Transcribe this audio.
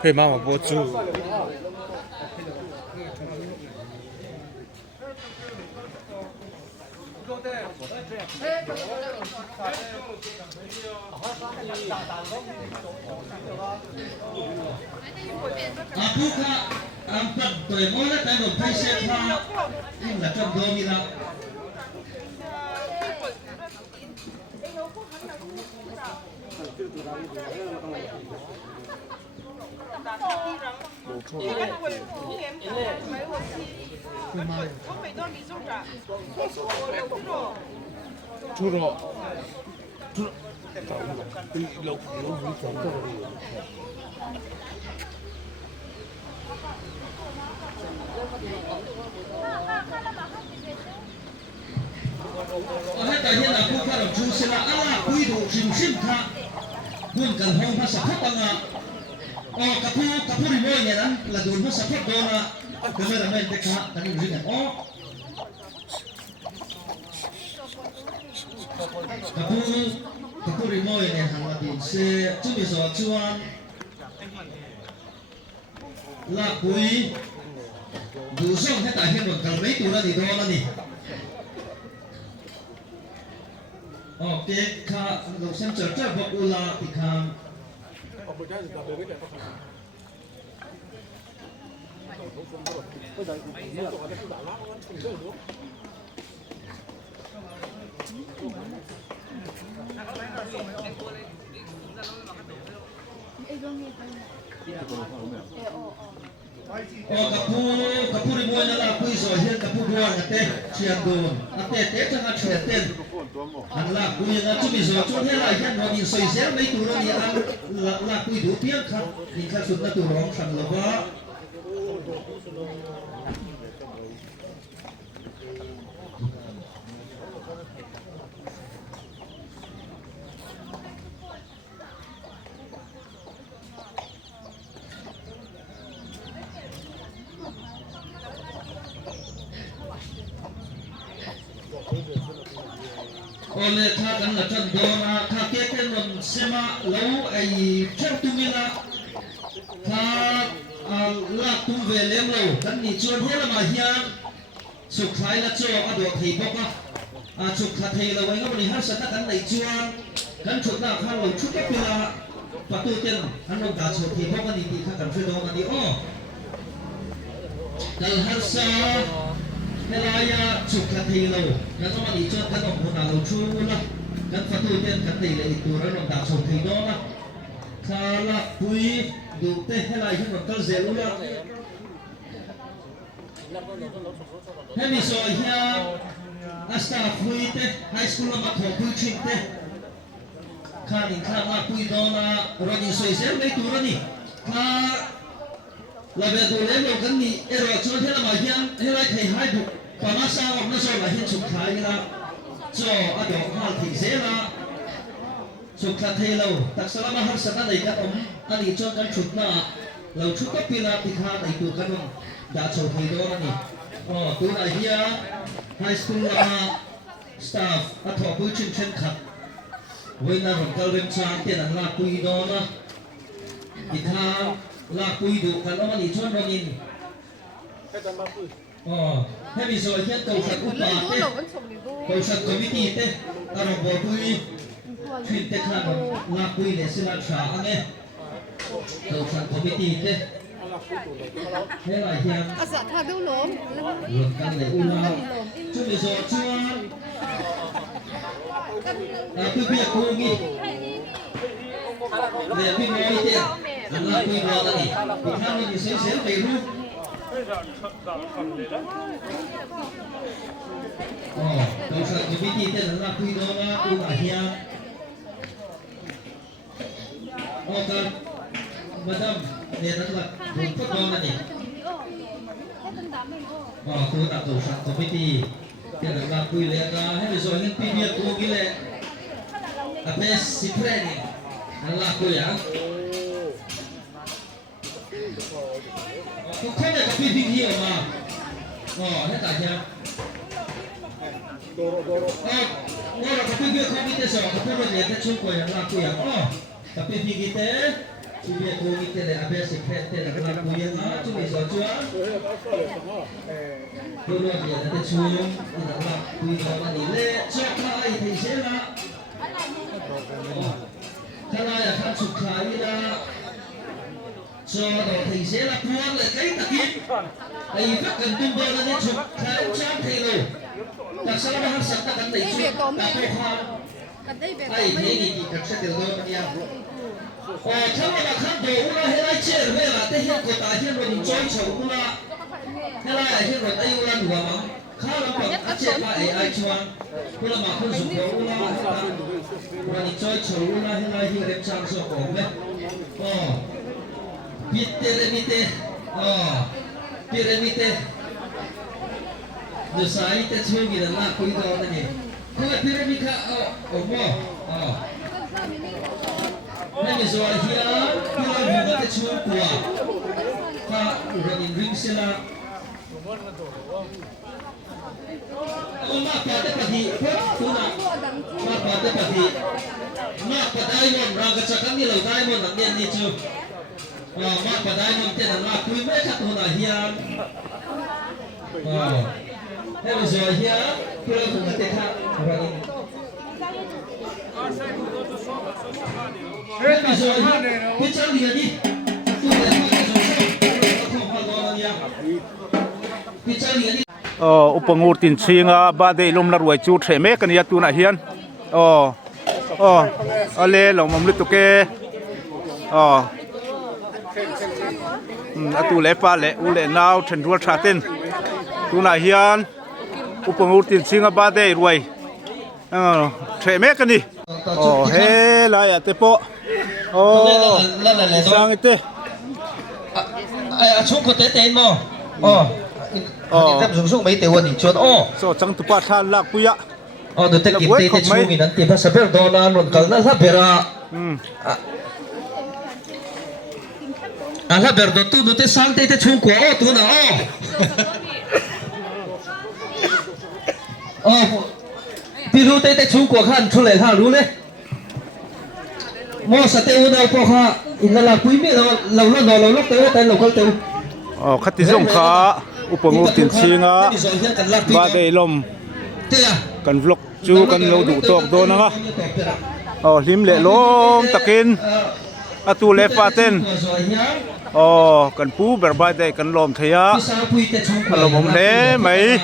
可以帮我播住。Abuka ampat toy mo na tayo payset ha yung lachon domi la猪肉，ให้แต่เห็นอาบุกเราชูเสละอะไรคุยดูชิมชิมค่ะพูดกันห้องภาษาพัฒนากับผู้ริโมยเนี่ยนะละดูภาษาพัฒนาก็ไม่ได้ไม่ได้ค่ะกันอยู่ที่ไหนกับผู้ริโมยเนี่ยทำมาดีเสียจุดที่สองชวนลาคุยดูส่งให้แต่เห็นว่ากันไม่ตัวนั่นดีตัวนั่นนี่โอเคค่ะเราเส้นเจอเจ้าบอกอุลาติคามกับผู้ริมวยนั่นแหละคุยสอยเห็นกับผู้ดวงเต้เชียงโดนเต้จะมาเชียเต้นอันละคุยนะจุดที่สองช่วงที่ไรเห็นวันนี้สอยเสียไม่ตัวนี้อันละคุยดูเพียงครับนี่แค่สุดนะตัวร้องสั่งหรือว่าโอเลท่ากันละจันโดนะท่าเกเตนนเสมาเลวไอเช่นตุมิละท่าละตุเวเลมเลวกันนี่ชวนเฮละมาเฮียนสุขท้ายละโจอดอกทีบอกว่าสุขท้ายละไว้ก็บริหารสถานการณ์ในจวนกันชุดหน้าข้างเราชุดก็เป็นละประตูเต็นอันนั้นการสุขทีบอกว่านี่ที่ข้ากันช่วยน้องกันนี่อ้อกันฮัสซาเวลายาสุขทีเราแล้วก็มาดีจนกันออกมาเราชูละกันประตูเต็นกันตีเลยตัวเราด่าสุขทีน้องนะคาละปุยดูเตะให้ลายขึ้นมาก็เซลละให้มีซอยเฮียอาสตาปุยเตะไฮสคูลมาถอดปุยชิงเตะข้านี่ข้ามาปุยโดนะเราดีซอยเซลไม่ตัวนี่ข้าเราเวดูเล่นเรากันนี่เราชวนให้เรามาเฮียให้ลายไทยให้บุกปามาสาวมาโซลาเฮียสุดท้ายละจ่ออดอกข้าถี่เซละสุขทีเราตักสลามหัสนาในกระผมอันนี้จนกันชุดหน้าเราชุดก็ปีนาติคาในตัวกันด่าโชว์ทีโดนนี่ตัวไหนเฮียไฮสคูลมาสตาฟอัฐบุญชินเช่นขัดเวน่าของการเรียนชาเตียนลาคุยโดนะติคาลาคุยดูกันแล้วมันอีกชนเราอินให้มีโซเชียลเก่าสักอุปาเต้เก่าสักคอมมิตี้เต้อารมณ์บอกคุยฟินเตคานลาคุยเนี่ยสิลาชาอันนี้เก่าสักคอมมิตี้เต้ให้หลายเฮียงอาสาทาดูหลงรวมกันเลยอุลาช่วยมีโซชวนพี่เพียกูงี้เนี่ยพี่มอยเต้อันลาคุยรอกันนี่พี่ข้ามันอยู่เสียไปรู้เราสักคอมมิตี้เต้นลาคุยโดนะอุลาเฮียงกันมาดามเนี่ยนั่นแหละผมก็โดนนั่นเองตัวตัดตัวสักคอมมิตี้เดี๋ยวเราคุยเลยนะให้ไปสอนกันพี่เบียร์ตัวกี้เลยแต่สิเพรนี่นั่นละคุยอ่ะทุกคนเนี่ยกับพี่เฮียมาให้ตัดเนี่ย ngora kapigi komite so kapuro le te chungko yang laku yang kapigi kita cuma komite le abe sekret le laku yang cuma so cua puro dia te chung ina laku yang ni le cokla ai te sela kalau ya kan suka ina so do te sela puan le kai takin ai phát cần tung bơ lên chụp khai trang thì rồi tại sao nó sẵn ta cần đẩy chụp ta phải hoa ai thế thì cần sẽ điều đôi mà nha chẳng là khăn đồ là hay là chơi rồi là thế hiện của ta hiện rồi mình chơi chầu là hay là hiện rồi tay là đùa mà khá là bằng các chơi phải ai chuan cũng là mà không dùng đồ là rồi mình chơi chầu là hay là hiện đẹp trang số cổ đấy Pyramide Pyramide the site that's where we are not going down the name. Pyramide Let me show you here. Pyramide got the chua. Running ring sila. Mak pada pagi, tuna. Mak pada pagi. Mak pada diamond, raga cakap ni lau diamond nak ni tu. Mak pada diamond tiada nak kui mereka tu nak hian. Let me show you here. Pyramide kita running. Let me show you here. Kita lihat ni. Upangur tin chinga ba de lom na ruai chu theme kan ya tu na hian ale lo mom lu tu ke atu le pa le u le naw then rual thatin tu na hian upangur tin chinga ba de ruai theme kan ni he la ya te po sang ite chung ko te mo dùng dùng mấy tiêu anh chọn so chẳng tu pa than lak puya được tích kịp tê chung mình ăn tiền phải biết đó là luôn cần là sắp bể ra là bể đó tu được sang tê chung của tu nào ví dụ tê chung của khăn出来他รู้เลยmua sát tê nào po ha in là quý mi lâu lâu tê tê lâu lâu tê khát tí rong khá upangur tin chinga ba de lom kan vlog chu kan lo du tok do na nga lim le lom takin atu le paten kan pu ber ba de kan lom theya lom hom le mai